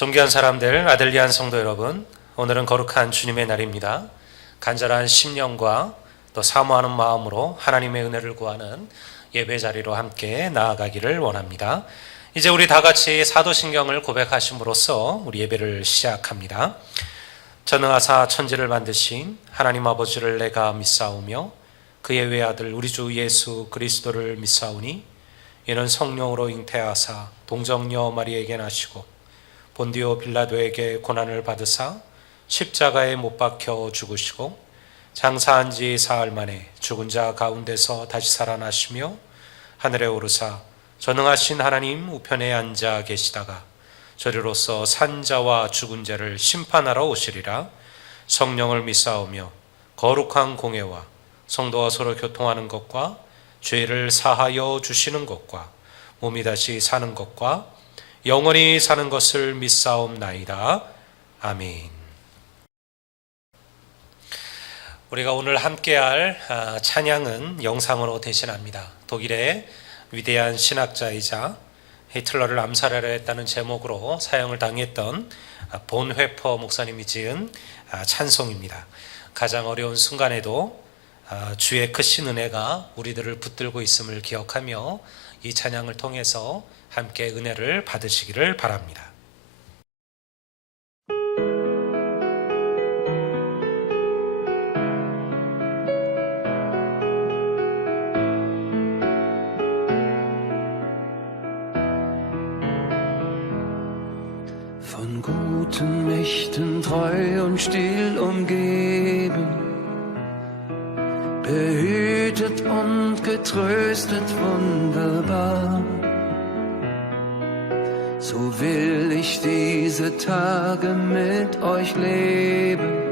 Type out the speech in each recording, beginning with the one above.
존귀한 사람들, 아들리안 성도 여러분, 오늘은 거룩한 주님의 날입니다. 간절한 심령과 또 사모하는 마음으로 하나님의 은혜를 구하는 예배 자리로 함께 나아가기를 원합니다. 이제 우리 다 같이 사도신경을 고백하심으로써 우리 예배를 시작합니다. 전능하사 천지를 만드신 하나님 아버지를 내가 믿사오며 그의 외아들 우리 주 예수 그리스도를 믿사오니 이는 성령으로 잉태하사 동정녀 마리에게 나시고 본디오 빌라도에게 고난을 받으사 십자가에 못 박혀 죽으시고 장사한 지 사흘 만에 죽은 자 가운데서 다시 살아나시며 하늘에 오르사 전능하신 하나님 우편에 앉아 계시다가 저리로서 산 자와 죽은 자를 심판하러 오시리라. 성령을 믿사오며 거룩한 공회와 성도와 서로 교통하는 것과 죄를 사하여 주시는 것과 몸이 다시 사는 것과 영원히 사는 것을 믿사옵나이다. 아멘. 우리가 오늘 함께할 찬양은 영상으로 대신합니다. 독일의 위대한 신학자이자 히틀러를 암살하려 했다는 제목으로 사형을 당했던 본회퍼 목사님이 지은 찬송입니다. 가장 어려운 순간에도 주의 크신 은혜가 우리들을 붙들고 있음을 기억하며 이 찬양을 통해서 함께 은혜를 받으시기를 바랍니다. Von guten Mächten treu und still umgeben, behütet und getröstet wunderbar. So will ich diese Tage mit euch leben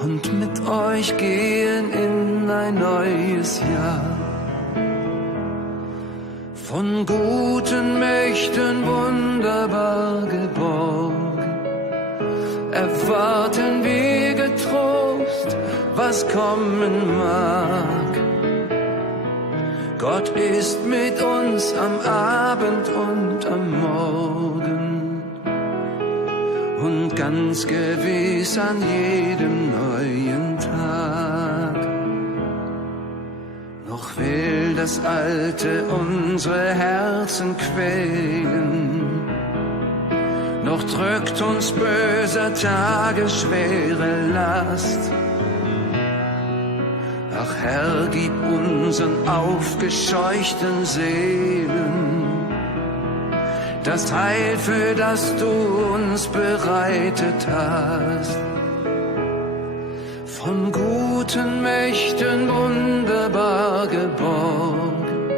und mit euch gehen in ein neues Jahr. Von guten Mächten wunderbar geborgen, erwarten wir getrost, was kommen mag. Gott ist mit uns am Abend und am Morgen und ganz gewiss an jedem neuen Tag. Noch will das Alte unsere Herzen quälen, noch drückt uns böser Tage schwere Last. Ach Herr, gib unseren aufgescheuchten Seelen das Heil, für das du uns bereitet hast. Von guten Mächten wunderbar geborgen,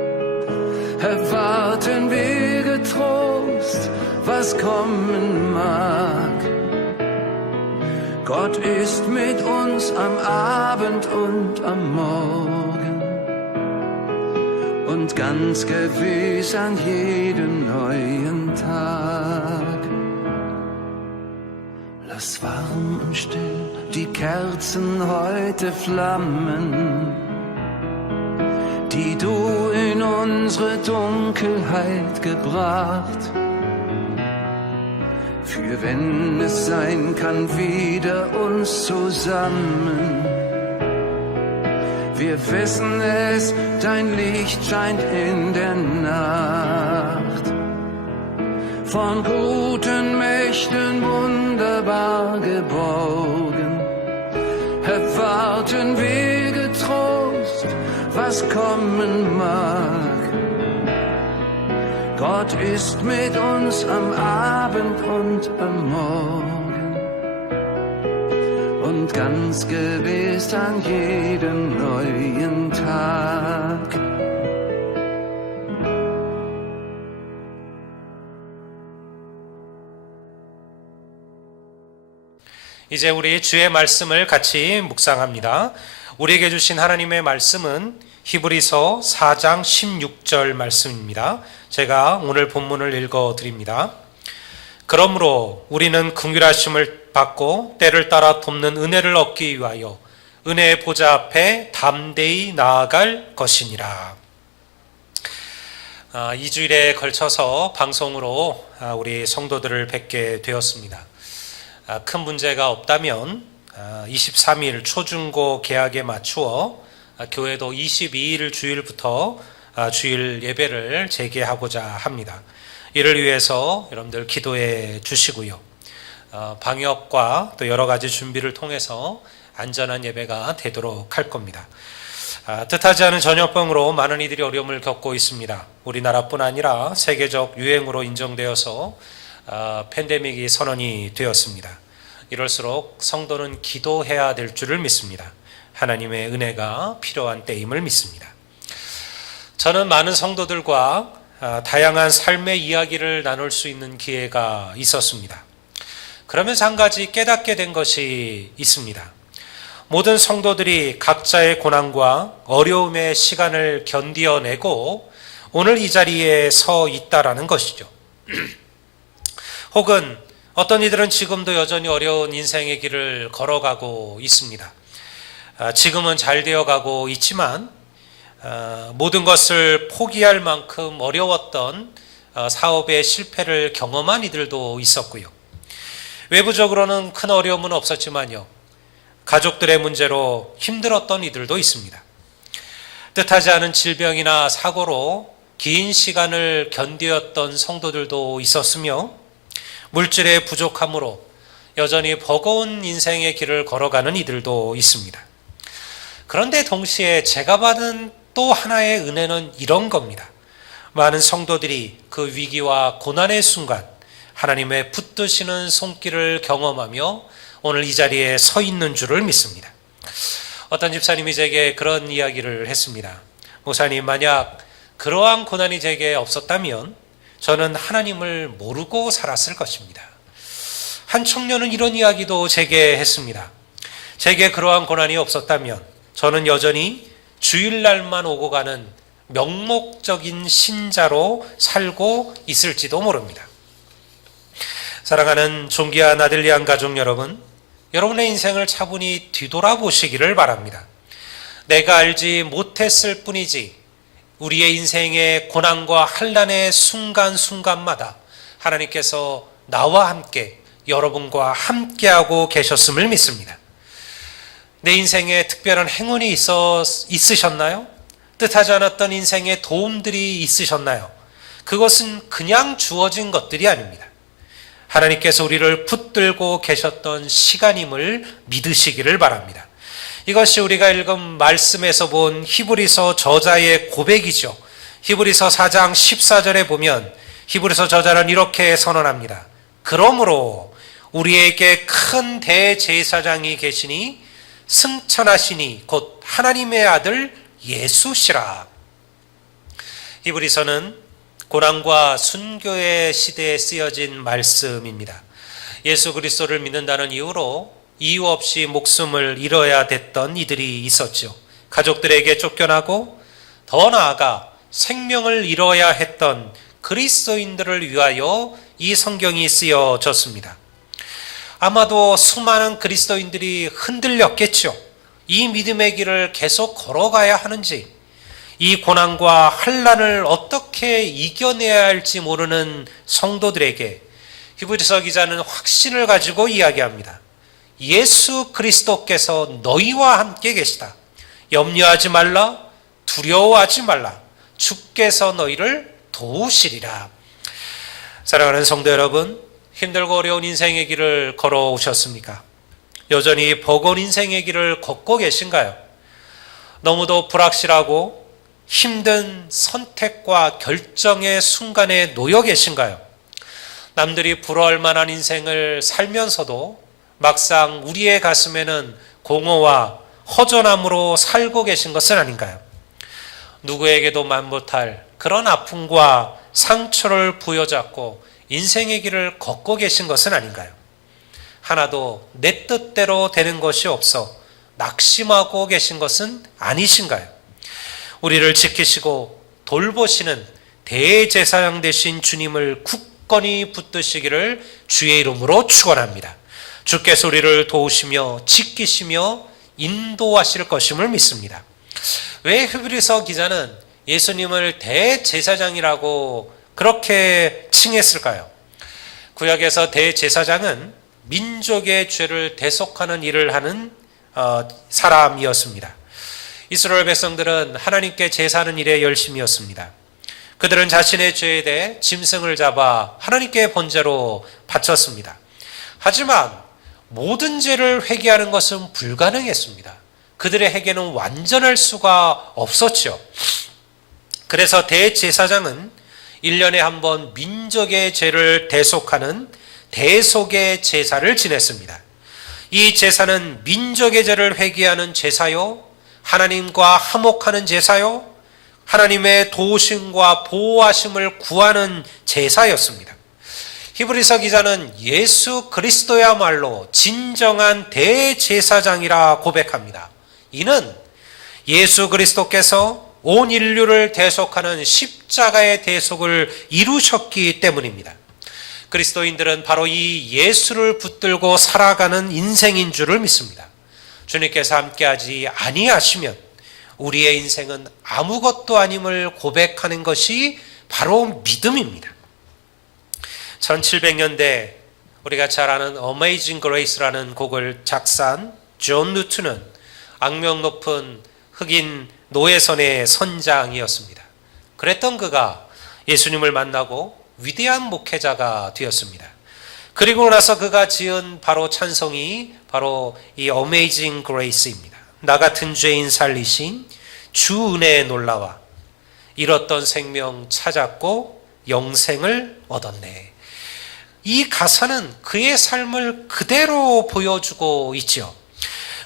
erwarten wir getrost, was kommen mag. Gott ist mit uns am Abend und am Morgen und ganz gewiss an jedem neuen Tag. Lass warm und still die Kerzen heute flammen, die du in unsere Dunkelheit gebracht. Für wenn es sein kann, wieder uns zusammen. Wir wissen es, dein Licht scheint in der Nacht. Von guten Mächten wunderbar geborgen, erwarten wir getrost, was kommen mag. Gott ist mit uns am Abend und am Morgen und ganz gewiss an jedem neuen Tag. 이제 우리 주의 말씀을 같이 묵상합니다. 우리에게 주신 하나님의 말씀은 히브리서 4장 16절 말씀입니다. 제가 오늘 본문을 읽어 드립니다. 그러므로 우리는 긍휼하심을 받고 때를 따라 돕는 은혜를 얻기 위하여 은혜의 보좌 앞에 담대히 나아갈 것이니라. 2주일에 걸쳐서 방송으로 우리 성도들을 뵙게 되었습니다. 큰 문제가 없다면 23일 초중고 개학에 맞추어 교회도 22일 주일부터 주일 예배를 재개하고자 합니다. 이를 위해서 여러분들 기도해 주시고요. 방역과 또 여러 가지 준비를 통해서 안전한 예배가 되도록 할 겁니다. 뜻하지 않은 전염병으로 많은 이들이 어려움을 겪고 있습니다. 우리나라뿐 아니라 세계적 유행으로 인정되어서 팬데믹이 선언이 되었습니다. 이럴수록 성도는 기도해야 될 줄을 믿습니다. 하나님의 은혜가 필요한 때임을 믿습니다. 저는 많은 성도들과 다양한 삶의 이야기를 나눌 수 있는 기회가 있었습니다. 그러면서 한 가지 깨닫게 된 것이 있습니다. 모든 성도들이 각자의 고난과 어려움의 시간을 견디어내고 오늘 이 자리에 서 있다라는 것이죠. 혹은 어떤 이들은 지금도 여전히 어려운 인생의 길을 걸어가고 있습니다. 지금은 잘 되어가고 있지만 모든 것을 포기할 만큼 어려웠던 사업의 실패를 경험한 이들도 있었고요. 외부적으로는 큰 어려움은 없었지만요, 가족들의 문제로 힘들었던 이들도 있습니다. 뜻하지 않은 질병이나 사고로 긴 시간을 견디었던 성도들도 있었으며, 물질의 부족함으로 여전히 버거운 인생의 길을 걸어가는 이들도 있습니다. 그런데 동시에 제가 받은 또 하나의 은혜는 이런 겁니다. 많은 성도들이 그 위기와 고난의 순간 하나님의 붙드시는 손길을 경험하며 오늘 이 자리에 서 있는 줄을 믿습니다. 어떤 집사님이 제게 그런 이야기를 했습니다. 목사님, 만약 그러한 고난이 제게 없었다면 저는 하나님을 모르고 살았을 것입니다. 한 청년은 이런 이야기도 제게 했습니다. 제게 그러한 고난이 없었다면 저는 여전히 주일날만 오고 가는 명목적인 신자로 살고 있을지도 모릅니다. 사랑하는 존귀한 아들리안 가족 여러분, 여러분의 인생을 차분히 뒤돌아보시기를 바랍니다. 내가 알지 못했을 뿐이지 우리의 인생의 고난과 환난의 순간순간마다 하나님께서 나와 함께 여러분과 함께하고 계셨음을 믿습니다. 내 인생에 특별한 행운이 있으셨나요? 뜻하지 않았던 인생의 도움들이 있으셨나요? 그것은 그냥 주어진 것들이 아닙니다. 하나님께서 우리를 붙들고 계셨던 시간임을 믿으시기를 바랍니다. 이것이 우리가 읽은 말씀에서 본 히브리서 저자의 고백이죠. 히브리서 4장 14절에 보면 히브리서 저자는 이렇게 선언합니다. 그러므로 우리에게 큰 대제사장이 계시니 승천하시니 곧 하나님의 아들 예수시라. 히브리서는 고난과 순교의 시대에 쓰여진 말씀입니다. 예수 그리스도를 믿는다는 이유로 이유 없이 목숨을 잃어야 됐던 이들이 있었죠. 가족들에게 쫓겨나고 더 나아가 생명을 잃어야 했던 그리스도인들을 위하여 이 성경이 쓰여졌습니다. 아마도 수많은 그리스도인들이 흔들렸겠죠. 이 믿음의 길을 계속 걸어가야 하는지, 이 고난과 환난을 어떻게 이겨내야 할지 모르는 성도들에게 히브리서 기자는 확신을 가지고 이야기합니다. 예수 그리스도께서 너희와 함께 계시다. 염려하지 말라, 두려워하지 말라. 주께서 너희를 도우시리라. 사랑하는 성도 여러분, 힘들고 어려운 인생의 길을 걸어오셨습니까? 여전히 버거운 인생의 길을 걷고 계신가요? 너무도 불확실하고 힘든 선택과 결정의 순간에 놓여 계신가요? 남들이 부러워할 만한 인생을 살면서도 막상 우리의 가슴에는 공허와 허전함으로 살고 계신 것은 아닌가요? 누구에게도 말 못할 그런 아픔과 상처를 부여잡고 인생의 길을 걷고 계신 것은 아닌가요? 하나도 내 뜻대로 되는 것이 없어 낙심하고 계신 것은 아니신가요? 우리를 지키시고 돌보시는 대제사장 되신 주님을 굳건히 붙드시기를 주의 이름으로 축원합니다. 주께서 우리를 도우시며 지키시며 인도하실 것임을 믿습니다. 왜 히브리서 기자는 예수님을 대제사장이라고 그렇게 칭했을까요? 구약에서 대제사장은 민족의 죄를 대속하는 일을 하는 사람이었습니다. 이스라엘 백성들은 하나님께 제사하는 일에 열심이었습니다. 그들은 자신의 죄에 대해 짐승을 잡아 하나님께 번제로 바쳤습니다. 하지만 모든 죄를 회개하는 것은 불가능했습니다. 그들의 회개는 완전할 수가 없었죠. 그래서 대제사장은 1년에 한 번 민족의 죄를 대속하는 대속의 제사를 지냈습니다. 이 제사는 민족의 죄를 회개하는 제사요, 하나님과 화목하는 제사요, 하나님의 도우심과 보호하심을 구하는 제사였습니다. 히브리서 기자는 예수 그리스도야말로 진정한 대제사장이라 고백합니다. 이는 예수 그리스도께서 온 인류를 대속하는 십자가의 대속을 이루셨기 때문입니다. 그리스도인들은 바로 이 예수를 붙들고 살아가는 인생인 줄을 믿습니다. 주님께서 함께하지 아니하시면 우리의 인생은 아무것도 아님을 고백하는 것이 바로 믿음입니다. 1700년대 우리가 잘 아는 Amazing Grace라는 곡을 작사한 존 뉴튼은 악명 높은 흑인 노예선의 선장이었습니다. 그랬던 그가 예수님을 만나고 위대한 목회자가 되었습니다. 그리고 나서 그가 지은 바로 찬송이 바로 이 Amazing Grace입니다. 나 같은 죄인 살리신 주 은혜에 놀라와 잃었던 생명 찾았고 영생을 얻었네. 이 가사는 그의 삶을 그대로 보여주고 있죠.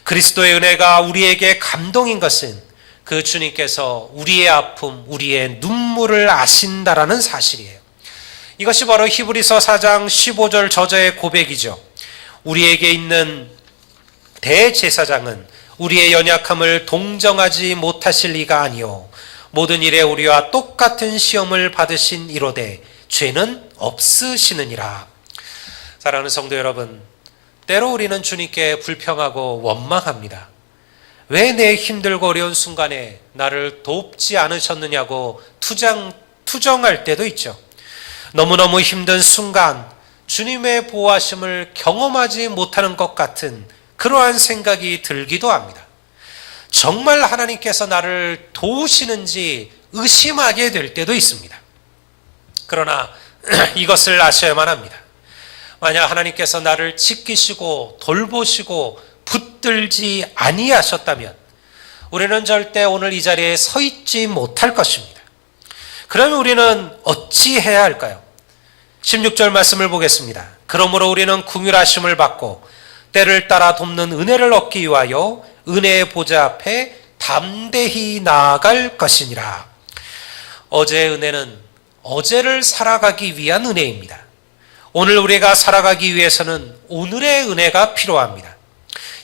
그리스도의 은혜가 우리에게 감동인 것은 그 주님께서 우리의 아픔, 우리의 눈물을 아신다라는 사실이에요. 이것이 바로 히브리서 4장 15절 저자의 고백이죠. 우리에게 있는 대제사장은 우리의 연약함을 동정하지 못하실 리가 아니요 모든 일에 우리와 똑같은 시험을 받으신 이로되 죄는 없으시느니라. 사랑하는 성도 여러분, 때로 우리는 주님께 불평하고 원망합니다. 왜 내 힘들고 어려운 순간에 나를 돕지 않으셨느냐고 투정할 때도 있죠. 너무너무 힘든 순간 주님의 보호하심을 경험하지 못하는 것 같은 그러한 생각이 들기도 합니다. 정말 하나님께서 나를 도우시는지 의심하게 될 때도 있습니다. 그러나 이것을 아셔야만 합니다. 만약 하나님께서 나를 지키시고 돌보시고 붙들지 아니하셨다면 우리는 절대 오늘 이 자리에 서 있지 못할 것입니다. 그러면 우리는 어찌해야 할까요? 16절 말씀을 보겠습니다. 그러므로 우리는 긍휼하심을 받고 때를 따라 돕는 은혜를 얻기 위하여 은혜의 보좌 앞에 담대히 나아갈 것이니라. 어제의 은혜는 어제를 살아가기 위한 은혜입니다. 오늘 우리가 살아가기 위해서는 오늘의 은혜가 필요합니다.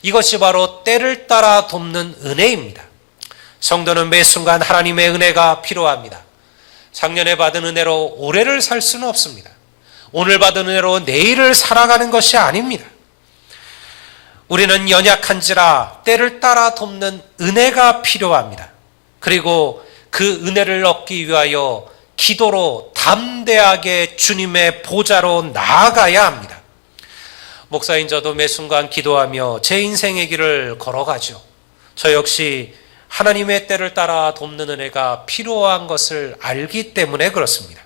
이것이 바로 때를 따라 돕는 은혜입니다. 성도는 매 순간 하나님의 은혜가 필요합니다. 작년에 받은 은혜로 올해를 살 수는 없습니다. 오늘 받은 은혜로 내일을 살아가는 것이 아닙니다. 우리는 연약한지라 때를 따라 돕는 은혜가 필요합니다. 그리고 그 은혜를 얻기 위하여 기도로 담대하게 주님의 보좌로 나아가야 합니다. 목사인 저도 매 순간 기도하며 제 인생의 길을 걸어가죠. 저 역시 하나님의 때를 따라 돕는 은혜가 필요한 것을 알기 때문에 그렇습니다.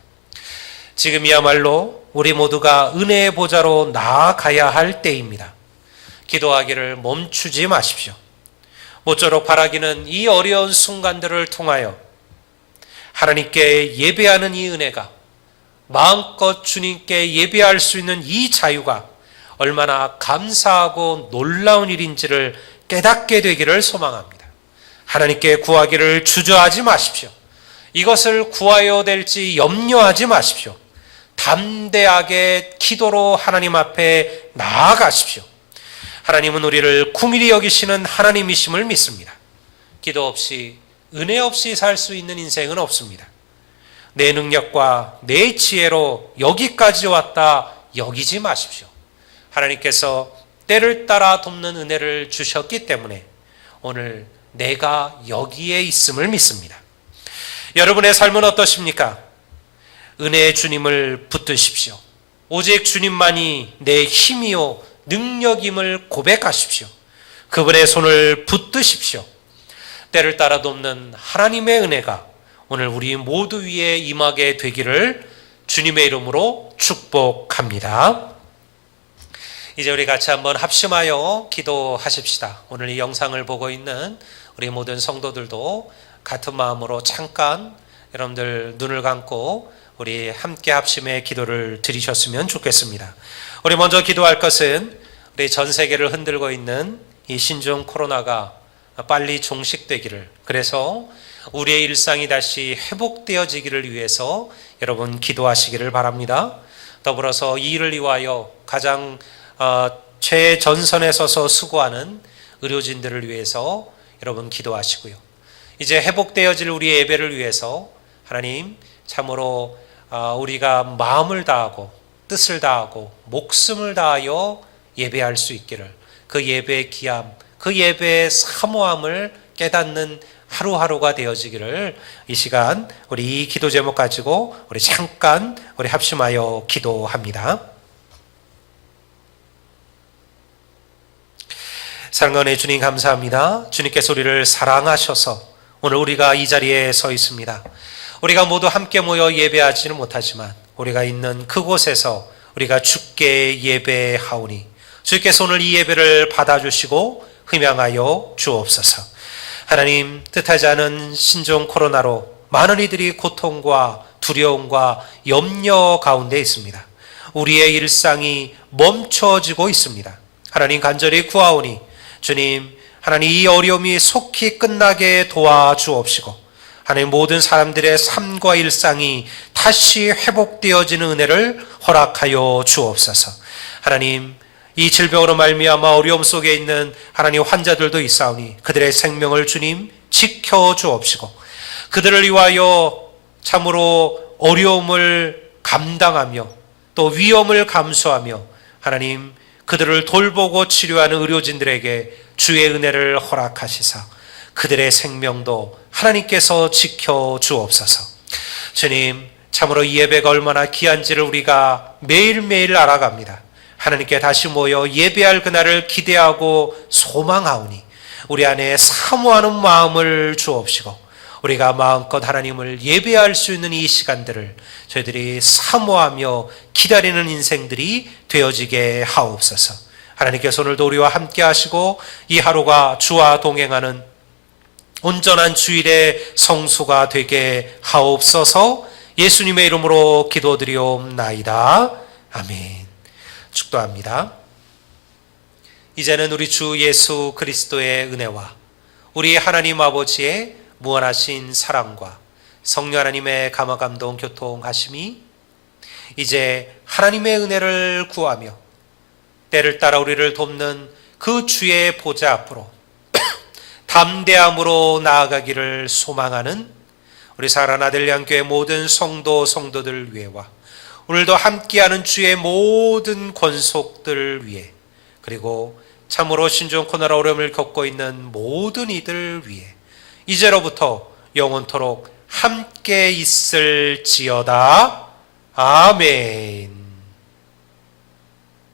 지금이야말로 우리 모두가 은혜의 보좌로 나아가야 할 때입니다. 기도하기를 멈추지 마십시오. 모쪼록 바라기는 이 어려운 순간들을 통하여 하나님께 예배하는 이 은혜가, 마음껏 주님께 예배할 수 있는 이 자유가 얼마나 감사하고 놀라운 일인지를 깨닫게 되기를 소망합니다. 하나님께 구하기를 주저하지 마십시오. 이것을 구하여 될지 염려하지 마십시오. 담대하게 기도로 하나님 앞에 나아가십시오. 하나님은 우리를 긍휼히 여기시는 하나님이심을 믿습니다. 기도 없이, 은혜 없이 살 수 있는 인생은 없습니다. 내 능력과 내 지혜로 여기까지 왔다 여기지 마십시오. 하나님께서 때를 따라 돕는 은혜를 주셨기 때문에 오늘 내가 여기에 있음을 믿습니다. 여러분의 삶은 어떠십니까? 은혜의 주님을 붙드십시오. 오직 주님만이 내 힘이요 능력임을 고백하십시오. 그분의 손을 붙드십시오. 때를 따라 돕는 하나님의 은혜가 오늘 우리 모두 위에 임하게 되기를 주님의 이름으로 축복합니다. 이제 우리 같이 한번 합심하여 기도하십시다. 오늘 이 영상을 보고 있는 우리 모든 성도들도 같은 마음으로 잠깐 여러분들 눈을 감고 우리 함께 합심의 기도를 드리셨으면 좋겠습니다. 우리 먼저 기도할 것은 우리 전 세계를 흔들고 있는 이 신종 코로나가 빨리 종식되기를, 그래서 우리의 일상이 다시 회복되어지기를 위해서 여러분 기도하시기를 바랍니다. 더불어서 이 일을 위하여 가장 최전선에 서서 수고하는 의료진들을 위해서 여러분 기도하시고요. 이제 회복되어질 우리의 예배를 위해서 하나님 참으로 우리가 마음을 다하고 뜻을 다하고 목숨을 다하여 예배할 수 있기를, 그 예배의 귀함, 그 예배의 사모함을 깨닫는 하루하루가 되어지기를 이 시간 우리 이 기도 제목 가지고 우리 잠깐 우리 합심하여 기도합니다. 사랑하는 주님 감사합니다. 주님께서 우리를 사랑하셔서 오늘 우리가 이 자리에 서 있습니다. 우리가 모두 함께 모여 예배하지는 못하지만 우리가 있는 그곳에서 우리가 주께 예배하오니 주께서 오늘 이 예배를 받아주시고 흠양하여 주옵소서. 하나님, 뜻하지 않은 신종 코로나로 많은 이들이 고통과 두려움과 염려 가운데 있습니다. 우리의 일상이 멈춰지고 있습니다. 하나님 간절히 구하오니 주님, 하나님 이 어려움이 속히 끝나게 도와주옵시고 하나님 모든 사람들의 삶과 일상이 다시 회복되어지는 은혜를 허락하여 주옵소서. 하나님, 이 질병으로 말미암아 어려움 속에 있는 하나님 환자들도 있사오니 그들의 생명을 주님 지켜주옵시고 그들을 위하여 참으로 어려움을 감당하며 또 위험을 감수하며 하나님 그들을 돌보고 치료하는 의료진들에게 주의 은혜를 허락하시사 그들의 생명도 하나님께서 지켜주옵소서. 주님, 참으로 이 예배가 얼마나 귀한지를 우리가 매일매일 알아갑니다. 하나님께 다시 모여 예배할 그날을 기대하고 소망하오니 우리 안에 사모하는 마음을 주옵시고 우리가 마음껏 하나님을 예배할 수 있는 이 시간들을 저희들이 사모하며 기다리는 인생들이 되어지게 하옵소서. 하나님께서 오늘도 우리와 함께 하시고 이 하루가 주와 동행하는 온전한 주일의 성수가 되게 하옵소서. 예수님의 이름으로 기도드리옵나이다. 아멘. 축도합니다. 이제는 우리 주 예수 그리스도의 은혜와 우리 하나님 아버지의 무한하신 사랑과 성령 하나님의 감화 감동 교통하심이 이제 하나님의 은혜를 구하며 때를 따라 우리를 돕는 그 주의 보좌 앞으로 담대함으로 나아가기를 소망하는 우리 사랑하는 아들양 교회 모든 성도들 위해와 오늘도 함께하는 주의 모든 권속들 위해 그리고 참으로 신종 코로나 어려움을 겪고 있는 모든 이들 위해 이제로부터 영원토록 함께 있을지어다. 아멘.